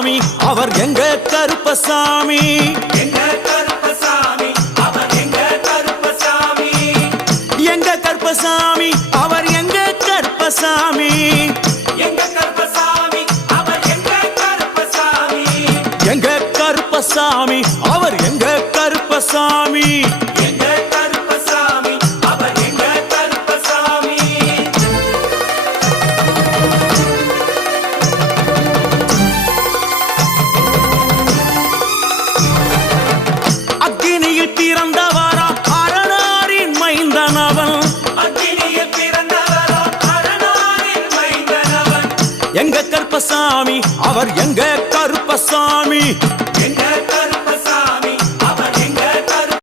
கருப்பசாமி அவர் எங்க கருப்பசாமி எங்க கருப்பசாமி அவர் எங்க கருப்பசாமி எங்க கருப்பசாமி அவர் எங்க கருப்பசாமி எங்க கருப்பசாமி அவர் எங்க கருப்பசாமி எங்க கருப்பசாமி அவர் எங்க கருப்பசாமி எங்க கருப்பசாமி அவர் எங்க கருப்பசாமி அக்கினியில் பிறந்தவரா அரணாரின் மைந்தனவன் அக்கினியில் பிறந்தவரோ அரணாரின் மைந்தனவன் எங்க கருப்பசாமி அவர் எங்க கருப்பசாமி